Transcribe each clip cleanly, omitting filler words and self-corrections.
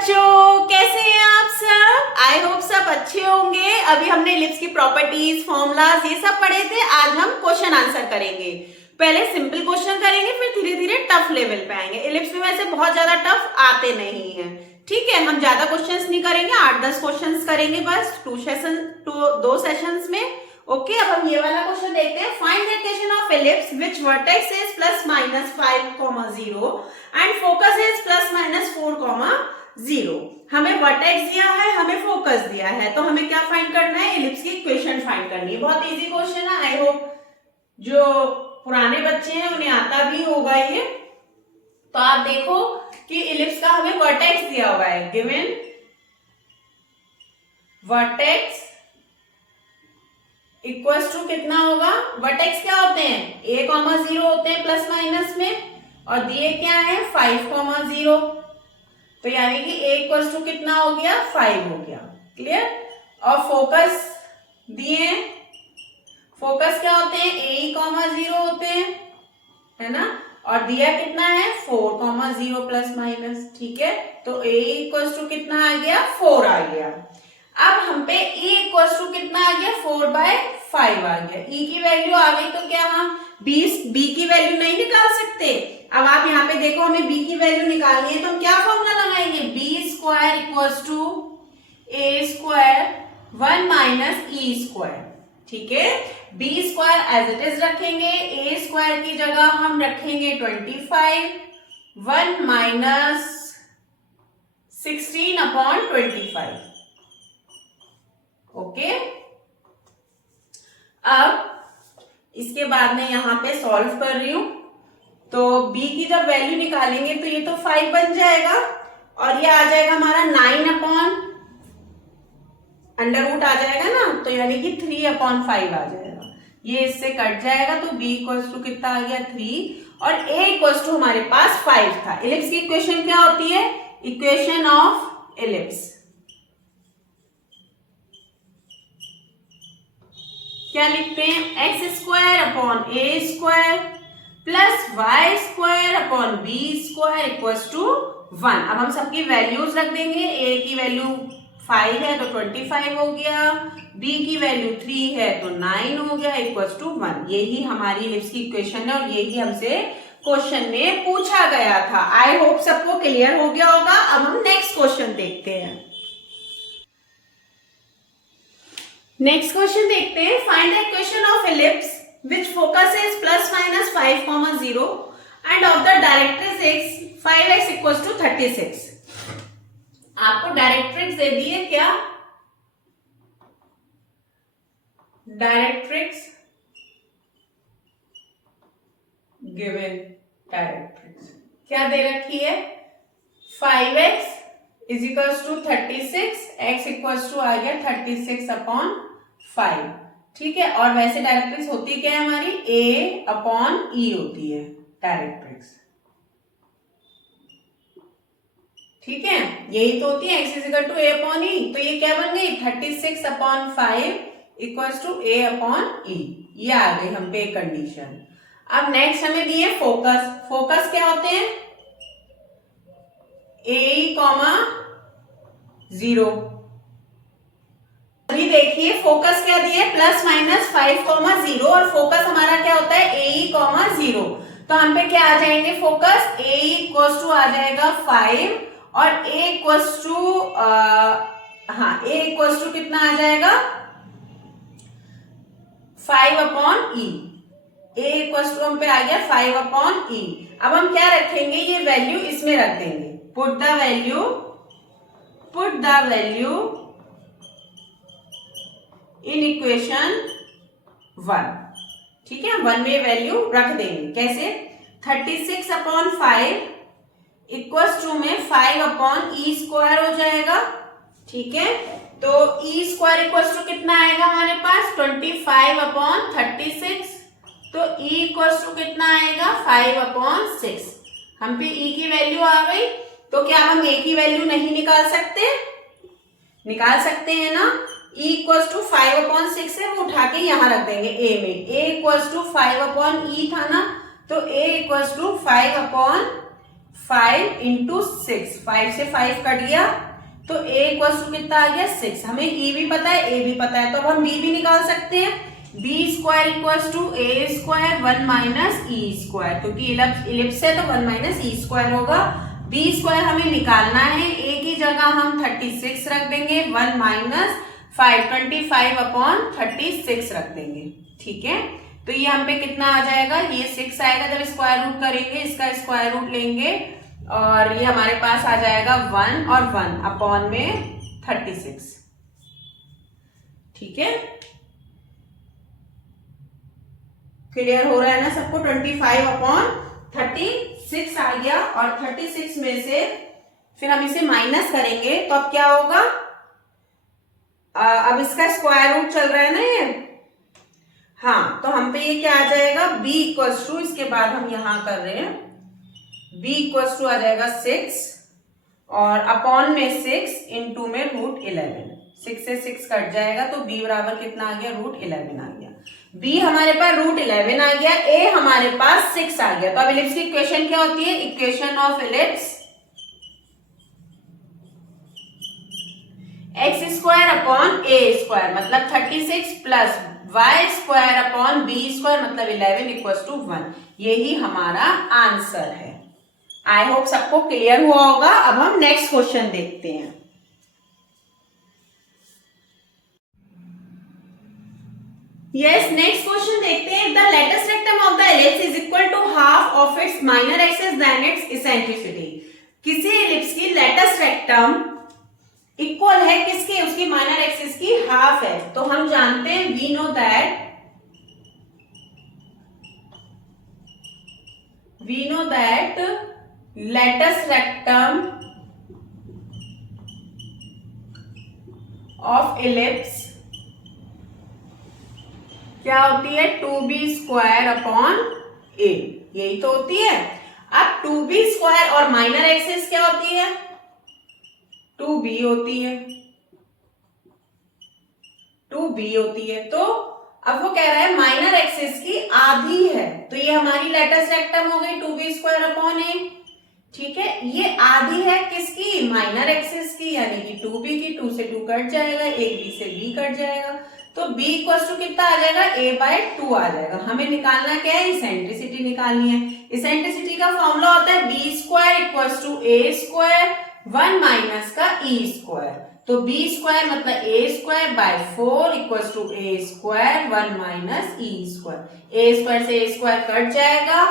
बच्चों, कैसे हैं आप सब? आई होप सब अच्छे होंगे। अभी हमने इलिप्स की प्रॉपर्टीज, फॉर्मूलाज ये सब पढ़े थे। आज हम क्वेश्चन आंसर करेंगे। पहले सिंपल क्वेश्चन करेंगे, फिर धीरे धीरे टफ लेवल पे आएंगे। इलिप्स में वैसे बहुत ज्यादा टफ आते नहीं है, ठीक है। हम ज्यादा क्वेश्चंस नहीं करेंगे, 8-10 क्वेश्चंस करेंगे बस, दो सेशंस में। ओके, अब हम ये वाला क्वेश्चन देखते हैं। Find the equation of ellipse which vertex is +-5, 0 and focus is +-4, 0। हमें वर्टेक्स दिया है, हमें फोकस दिया है, तो हमें क्या फाइंड करना है? इलिप्स की इक्वेशन फाइंड करनी है। बहुत इजी क्वेश्चन है। आई होप जो पुराने बच्चे हैं उन्हें आता भी होगा ये। तो आप देखो कि इलिप्स का हमें वर्टेक्स दिया हुआ है। गिवन वर्टेक्स इक्वल्स टू कितना होगा? वर्टेक्स क्या होते हैं? a, 0 होते हैं प्लस माइनस में, और दिए क्या है? 5, 0। तो यानी कि a इक्वल्स टू कितना हो गया? 5 हो गया। क्लियर? और फोकस दिए, फोकस क्या होते हैं? a, 0 होते हैं, है ना। और दिया कितना है? 4, 0 प्लस माइनस। ठीक है, तो a इक्वल्स टू कितना आ गया? 4 आ गया। अब हम पे e इक्वल्स टू कितना आ गया? 4/5 आ गया। e की वैल्यू आ गई, तो क्या हम b की वैल्यू नहीं निकाल सकते? अब आप यहाँ पे देखो, हमें b की वैल्यू निकालनी है, तो हम क्या फॉर्मूला लगाएंगे? b² equals to a² 1 - e²। ठीक है, b² एज इट इज रखेंगे, a² की जगह हम रखेंगे 25, 1 - 16/25। ओके, अब इसके बाद में यहां पे सॉल्व कर रही हूं। तो b की जब वैल्यू निकालेंगे तो ये तो 5 बन जाएगा, और ये आ जाएगा हमारा 9/√, आ जाएगा ना, तो यानी कि 3/5 आ जाएगा। ये इससे कट जाएगा, तो b इक्वल्स टू कितना आ गया? 3, और a इक्वल्स टू हमारे पास 5 था। इलिप्स की इक्वेशन क्या होती है? इक्वेशन ऑफ इलिप्स क्या लिखते हैं? x² upon a² plus y² upon b² equals to 1। अब हम सबकी वैल्यूज रख देंगे। a की वैल्यू 5 है तो 25 हो गया, b की वैल्यू 3 है तो 9 हो गया, इक्वल्स टू 1। यही हमारी इलिप्स की इक्वेशन है, और यही हमसे क्वेश्चन में पूछा गया था। आई होप सबको क्लियर हो गया होगा। अब हम नेक्स्ट क्वेश्चन देखते हैं। नेक्स्ट क्वेश्चन देखते हैं। Find the equation of ellipse which focus is +-5, 0 and of the directrix 5x equals to 36। आपको डायरेक्ट्रिक्स दे दी है क्या? डायरेक्ट्रिक्स गिवन, डायरेक्ट्रिक्स क्या दे रखी है? 5x is equals to 36, x equals to आ गया 36/5। ठीक है, और वैसे डायरेक्ट्रिक्स होती क्या है हमारी? a/e होती है डायरेक्ट्रिक्स। ठीक है, यही तो होती है, x is equal to a/e। तो ये क्या बन गई? 36/5 इक्वल्स टू a/e। ये आ गई हम पे कंडीशन। अब नेक्स्ट हमें दी है फोकस। फोकस क्या होते हैं? a, 0। अभी देखिए फोकस क्या दिए? +-5, 0, और फोकस हमारा क्या होता है? a, 0। तो हम पे क्या आ जाएंगे? फोकस a इक्वल्स टू आ जाएगा 5, और a equals to a equals to कितना आ जाएगा? 5/e। a इक्वल्स टू हम पे आ गया 5/e। अब हम क्या रखेंगे? ये वैल्यू इसमें रख देंगे। Put the value in equation 1। ठीक है, 1 में वैल्यू रख देंगे। कैसे? 36/5 इक्वल्स टू में 5/e² हो जाएगा। ठीक है, तो e² इक्वल्स टू कितना आएगा हमारे पास? 25/36। तो e इक्वल्स टू कितना आएगा? 5/6। हम पे e की वैल्यू आ गई, तो क्या हम a की वैल्यू नहीं निकाल सकते? निकाल सकते हैं ना। e इक्वल्स टू 5/6 है, वो उठा के यहां रख देंगे a में। a इक्वल्स टू 5/e था ना, तो a इक्वल्स टू 5/5 5 इंटू 6, 5 से 5 कट गया तो a इक्वल्स टू कितना आ गया 6। हमें e भी पता है a भी पता है, तो अब हम b भी निकाल सकते हैं। b square equals to a square 1 minus e square, क्योंकि इलिप्स है तो 1 माइनस e स्क्वायर होगा। b स्क्वायर हमें निकालना है, a की जगह हम 36 रख देंगे, 1 माइनस 5 25 अपॉन 36 रख देंगे। ठीक है, तो ये हम पे कितना आ जाएगा, ये 6 आएगा। जब स्क्वायर रूट करेंगे इसका स्क्वायर रूट लेंगे और ये हमारे पास आ जाएगा 1 और 1 अपॉन में 36। ठीक है, क्लियर हो रहा है ना सबको? 25 अपॉन 36 आ गया और 36 में से फिर हम इसे माइनस करेंगे तो अब क्या होगा, अब इसका स्क्वायर रूट चल रहा है ना ये, हाँ, तो हम पे ये क्या आ जाएगा b इक्वल्स टू, इसके बाद हम यहां कर रहे हैं b इक्वल्स टू आ जाएगा 6 और अपॉन में 6 इंटू में रूट 11, 6 से 6 कट जाएगा तो b बराबर कितना आ गया, रूट 11 आ गया। b हमारे पास रूट 11 आ गया, a हमारे पास 6 आ गया। तो अब इलिप्स की इक्वेशन क्या होती है, equation of ellipse x square upon a square मतलब 36 plus y square upon b square मतलब 11 इक्वल्स टू 1। यही हमारा आंसर है। आई होप सबको क्लियर हुआ होगा। अब हम नेक्स्ट क्वेश्चन देखते हैं। यस, नेक्स्ट क्वेश्चन देखते हैं। The latus rectum of the ellipse is equal to half of its minor axis then its eccentricity. किसी एलिप्स की लेटेस्ट रेक्टम इक्वल है किसके, उसकी माइनर एक्सिस की हाफ है। तो हम जानते हैं, we know that latus rectum of ellipse क्या होती है, 2b स्क्वायर अपॉन a, यही तो होती है। अब 2b स्क्वायर और माइनर एक्सिस क्या होती है, 2b होती है, 2b होती है। तो अब वो कह रहा है माइनर एक्सिस की आधी है, तो ये हमारी लेटेस्ट रेक्टम हो गई 2b स्क्वायर अपॉन a। ठीक है, ये आधी है किसकी, माइनर एक्सिस की, यानी कि 2b की, 2 से 2 कट जाएगा, एक b से b कट जाएगा, तो b इक्वल्स टू कितना आ जाएगा, a बाय 2 आ जाएगा। हमें निकालना क्या है, इसेंट्रिसिटी निकालनी है। इसेंट्रिसिटी का फॉर्मूला होता है b square equals to a square 1 minus का e स्क्वायर। तो b स्क्वायर मतलब a square by 4 equals to a square 1 minus e square. a square से a स्क्वायर कट जाएगा,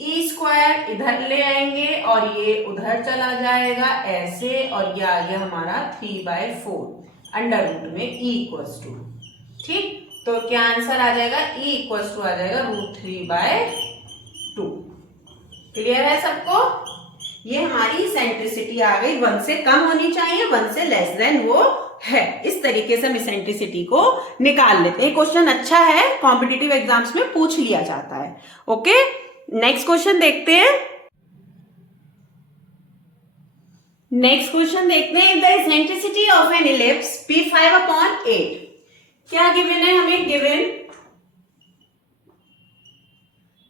e स्क्वायर इधर ले आएंगे और ये उधर चला जाएगा ऐसे, और ये आ गया हमारा 3/4 अंडर रूट में e इक्वल्स टू। ठीक, तो क्या आंसर आ जाएगा, e इक्वल्स टू आ जाएगा √3/2। क्लियर है सबको? ये हमारी इसेंट्रिसिटी आ गई, 1 से कम होनी चाहिए, 1 से लेस देन वो है। इस तरीके से हम इसेंट्रिसिटी को निकाल लेते हैं। क्वेश्चन अच्छा है, कॉम्पिटिटिव एग्जाम्स में पूछ लिया जाता है। ओके, नेक्स्ट क्वेश्चन देखते हैं। नेक्स्ट क्वेश्चन देखते हैं, the eccentricity of N ellipse P5 upon 8। क्या गिवन है हमें, गिवन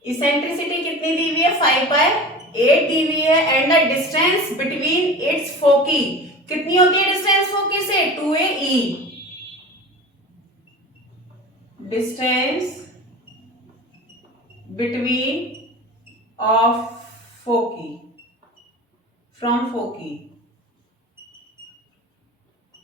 इसेंट्रिसिटी कितनी दी हुई है, 5/8 दी हुई है, and the distance between its foci कितनी होती है, डिस्टेंस फोकी से 2ae, distance between of foci from foci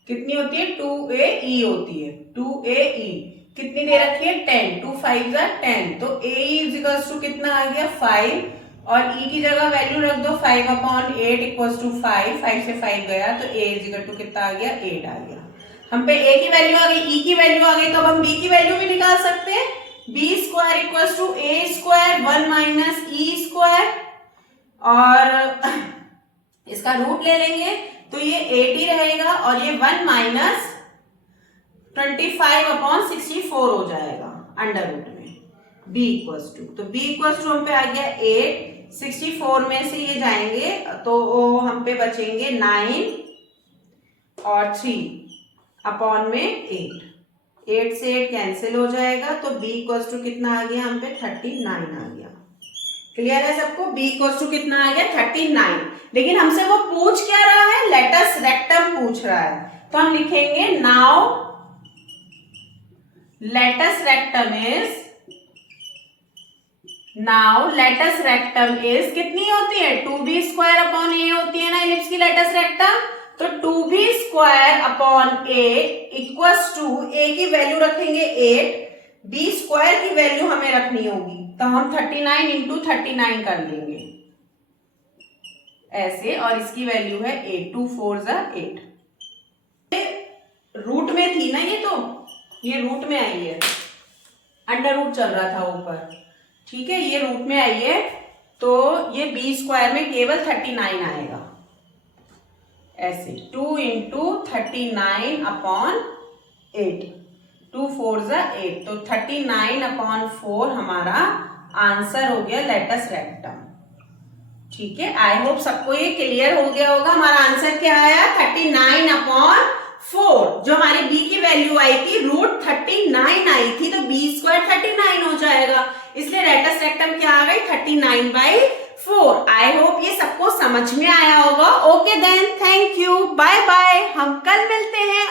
कितनी होती है, 2ae होती है, 2ae कितनी दे रखी है, 10, 2 5 10, तो ae इक्वल्स टू कितना आ गया 5, और e की जगह वैल्यू रख दो 5/8 इक्वल्स टू 5, 5 से 5 गया तो a इक्वल टू कितना आ गया, 8 आ गया। हम पे a की वैल्यू आ गई, e की वैल्यू आ गई, तो अब हम b की वैल्यू भी निकाल सकते हैं। b square equals to a square 1 minus e square, और इसका रूट ले लेंगे तो ये 8 ही रहेगा, और ये 1 माइनस 25/64 हो जाएगा अंडर रूट में b इक्वल्स टू। तो b इक्वल्स टू हम पे आ गया 8, 64 में से ये जाएंगे तो हम पे बचेंगे 9 और 3 अपॉन में 8 से 8 कैंसिल हो जाएगा, तो b इक्वल्स टू कितना आ गया हम पे 39 आ गया। क्लियर है सबको? b इक्वल टू कितना आ गया 39। लेकिन हमसे वो पूछ क्या रहा है, लेटस रेक्टम पूछ रहा है, तो हम लिखेंगे नाउ लेटस रेक्टम इज कितनी होती है 2b स्क्वायर अपॉन a होती है ना इलिप्स की लेटस रेक्टम। तो 2b square upon a equals to a की वैल्यू रखेंगे 8, b स्क्वायर की वैल्यू हमें रखनी होगी, तो हम 39 इंटू 39 कर लेंगे ऐसे, और इसकी वैल्यू है 8, 2 4 = 8। रूट में थी ना ये रूट में आई है, अंडर रूट चल रहा था ऊपर, ठीक है, ये रूट में आई है, तो ये b स्क्वायर में केवल 39 आएगा ऐसे, 2 इंटू 39 अपॉन 8, 2 4 = 8, तो 39 अपॉन 4 हमारा आंसर हो गया लेटस रेक्टम। ठीक है, आई होप सबको ये क्लियर हो गया होगा। हमारा आंसर क्या आया 39 अपॉन 4, जो हमारी b की वैल्यू आई थी रूट 39 आई थी, तो b स्क्वायर 39 हो जाएगा, इसलिए लेटस रेक्टम क्या आ गई 39/4। आई होप ये सबको समझ में आया होगा। Okay then, thank you, bye bye, हम कल मिलते हैं